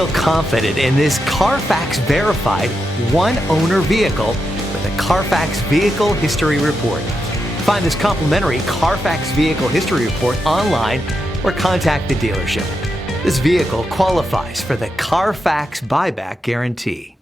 Feel confident in this CARFAX verified one-owner vehicle with a CARFAX Vehicle History Report. Find this complimentary CARFAX Vehicle History Report online or contact the dealership. This vehicle qualifies for the CARFAX buyback guarantee.